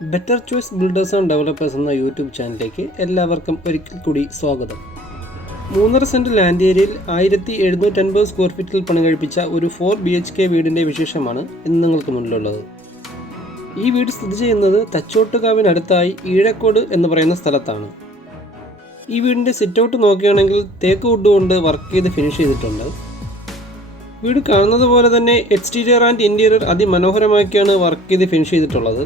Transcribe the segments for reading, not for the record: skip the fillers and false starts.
Better choice builders and developers എന്ന YouTube ചാനലിലേക്ക് എല്ലാവർക്കും ഒരിക്കൽ കൂടി സ്വാഗതം. 3.5 സെൻറ്റ് ലാൻഡ് ഏരിയയിൽ 1750 സ്ക്വയർ ഫീറ്റിൽ പണി കഴിപ്പിച്ച ഒരു 4 BHK വീടിൻ്റെ വിശേഷമാണ് ഇന്ന് നിങ്ങൾക്ക് മുന്നിലുള്ളത്. ഈ വീട് സ്ഥിതി ചെയ്യുന്നത് തച്ചോട്ടുകാവിനടുത്തായി ഈഴക്കോട് എന്ന് പറയുന്ന സ്ഥലത്താണ്. ഈ വീടിൻ്റെ സിറ്റൗട്ട് നോക്കുകയാണെങ്കിൽ തേക്ക് വുഡ് കൊണ്ട് വർക്ക് ചെയ്ത് ഫിനിഷ് ചെയ്തിട്ടുണ്ട്. വീട് കാണുന്നത് പോലെ തന്നെ എക്സ്റ്റീരിയർ ആൻഡ് ഇൻറ്റീരിയർ അതിമനോഹരമാക്കിയാണ് വർക്ക് ചെയ്ത് ഫിനിഷ് ചെയ്തിട്ടുള്ളത്.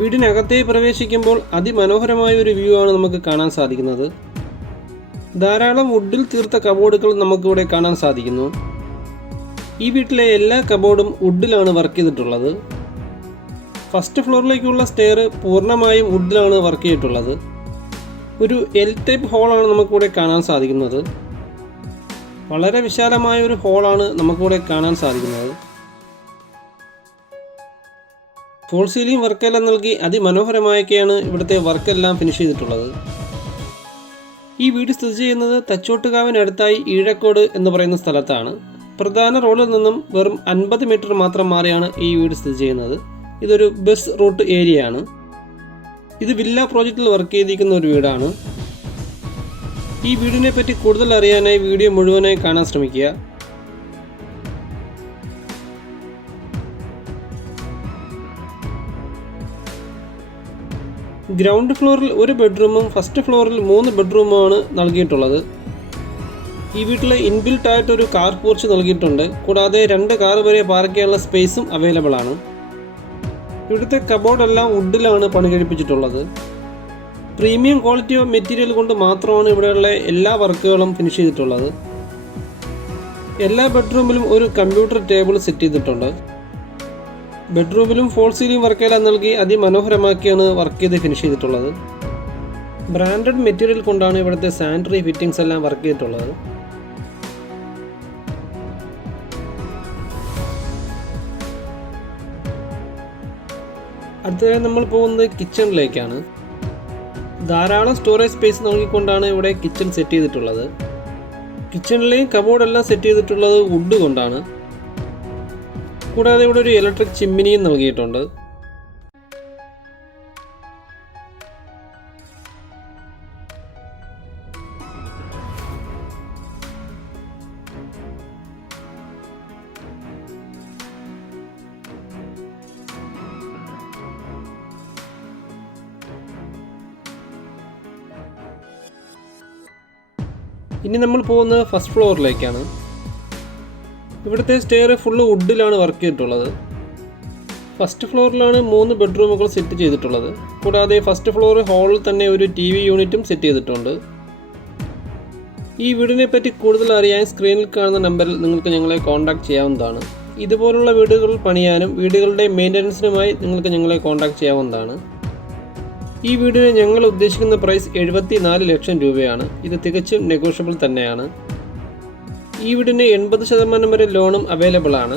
വീടിനകത്തേക്ക് പ്രവേശിക്കുമ്പോൾ അതിമനോഹരമായ ഒരു വ്യൂ ആണ് നമുക്ക് കാണാൻ സാധിക്കുന്നത്. ധാരാളം വുഡിൽ തീർത്ത കബോർഡുകൾ നമുക്കിവിടെ കാണാൻ സാധിക്കുന്നു. ഈ വീട്ടിലെ എല്ലാ കബോർഡും വുഡിലാണ് വർക്ക് ചെയ്തിട്ടുള്ളത്. ഫസ്റ്റ് ഫ്ലോറിലേക്കുള്ള സ്റ്റെയർ പൂർണ്ണമായും വുഡിലാണ് വർക്ക് ചെയ്തിട്ടുള്ളത്. ഒരു എൽ ടൈപ്പ് ഹോളാണ് നമുക്കിവിടെ കാണാൻ സാധിക്കുന്നത്. വളരെ വിശാലമായ ഒരു ഹോളാണ് നമുക്കിവിടെ കാണാൻ സാധിക്കുന്നത്. ഫോൾ സീലിംഗ് വർക്കെല്ലാം നൽകി അതിമനോഹരമായൊക്കെയാണ് ഇവിടുത്തെ വർക്കെല്ലാം ഫിനിഷ് ചെയ്തിട്ടുള്ളത്. ഈ വീട് സ്ഥിതി ചെയ്യുന്നത് തച്ചോട്ടുകാവിനടുത്തായി ഈഴക്കോട് എന്ന് പറയുന്ന സ്ഥലത്താണ്. പ്രധാന റോഡിൽ നിന്നും വെറും 50 മീറ്റർ മാത്രം മാറിയാണ് ഈ വീട് സ്ഥിതി ചെയ്യുന്നത്. ഇതൊരു ബസ് റൂട്ട് ഏരിയയാണ്. ഇത് വില്ല പ്രോജക്റ്റിൽ വർക്ക് ചെയ്തിരിക്കുന്ന ഒരു വീടാണ്. ഈ വീടിനെ പറ്റി കൂടുതൽ അറിയാനായി വീഡിയോ മുഴുവനായി കാണാൻ ശ്രമിക്കുക. ഗ്രൗണ്ട് ഫ്ലോറിൽ ഒരു ബെഡ്റൂമും ഫസ്റ്റ് ഫ്ലോറിൽ 3 ബെഡ്റൂമുമാണ് നൽകിയിട്ടുള്ളത്. ഈ വീട്ടിൽ ഇൻബിൽട്ട് ആയിട്ട് ഒരു കാർ പോർച്ച് നൽകിയിട്ടുണ്ട്. കൂടാതെ 2 കാർ വരെ പാർക്ക് ചെയ്യാനുള്ള സ്പേസും അവൈലബിൾ ആണ്. ഇവിടുത്തെ കബോർഡെല്ലാം വുഡിലാണ് പണി കഴിപ്പിച്ചിട്ടുള്ളത്. പ്രീമിയം ക്വാളിറ്റി ഓഫ് മെറ്റീരിയൽ കൊണ്ട് മാത്രമാണ് ഇവിടെയുള്ള എല്ലാ വർക്കുകളും ഫിനിഷ് ചെയ്തിട്ടുള്ളത്. എല്ലാ ബെഡ്റൂമിലും ഒരു കമ്പ്യൂട്ടർ ടേബിൾ സെറ്റ് ചെയ്തിട്ടുണ്ട്. ബെഡ്റൂമിലും ഫോൾ സീലിംഗ് വർക്കെല്ലാം നൽകി അതിമനോഹരമാക്കിയാണ് വർക്ക് ചെയ്ത് ഫിനിഷ് ചെയ്തിട്ടുള്ളത്. ബ്രാൻഡഡ് മെറ്റീരിയൽ കൊണ്ടാണ് ഇവിടുത്തെ സാനിറ്ററി ഫിറ്റിംഗ്സ് എല്ലാം വർക്ക് ചെയ്തിട്ടുള്ളത്. അടുത്തതായി നമ്മൾ പോകുന്നത് കിച്ചണിലേക്കാണ്. ധാരാളം സ്റ്റോറേജ് സ്പേസ് നൽകിക്കൊണ്ടാണ് ഇവിടെ കിച്ചൺ സെറ്റ് ചെയ്തിട്ടുള്ളത്. കിച്ചണിലെയും കബോർഡെല്ലാം സെറ്റ് ചെയ്തിട്ടുള്ളത് വുഡ് കൊണ്ടാണ്. കൂടാതെ ഇവിടെ ഒരു ഇലക്ട്രിക് ചിമ്മിനിയും നൽകിയിട്ടുണ്ട്. ഇനി നമ്മൾ പോകുന്നത് ഫസ്റ്റ് ഫ്ലോറിലേക്കാണ്. ഇവിടുത്തെ സ്റ്റെയർ ഫുള്ള് വുഡിലാണ് വർക്ക് ചെയ്തിട്ടുള്ളത്. ഫസ്റ്റ് ഫ്ലോറിലാണ് 3 ബെഡ്റൂമുകൾ സെറ്റ് ചെയ്തിട്ടുള്ളത്. കൂടാതെ ഫസ്റ്റ് ഫ്ലോർ ഹാളിൽ തന്നെ ഒരു TV യൂണിറ്റും സെറ്റ് ചെയ്തിട്ടുണ്ട്. ഈ വീടിനെ പറ്റി കൂടുതൽ അറിയാൻ സ്ക്രീനിൽ കാണുന്ന നമ്പറിൽ നിങ്ങൾക്ക് ഞങ്ങളെ കോൺടാക്ട് ചെയ്യാവുന്നതാണ്. ഇതുപോലുള്ള വീടുകൾ പണിയാനും വീടുകളുടെ മെയിൻ്റനൻസിനുമായി നിങ്ങൾക്ക് ഞങ്ങളെ കോൺടാക്ട് ചെയ്യാവുന്നതാണ്. ഈ വീടിന് ഞങ്ങൾ ഉദ്ദേശിക്കുന്ന പ്രൈസ് 74 ലക്ഷം രൂപയാണ്. ഇത് തികച്ചും നെഗോഷ്യബിൾ തന്നെയാണ്. ഈ വീടിന് 80% വരെ ലോണും അവൈലബിൾ ആണ്.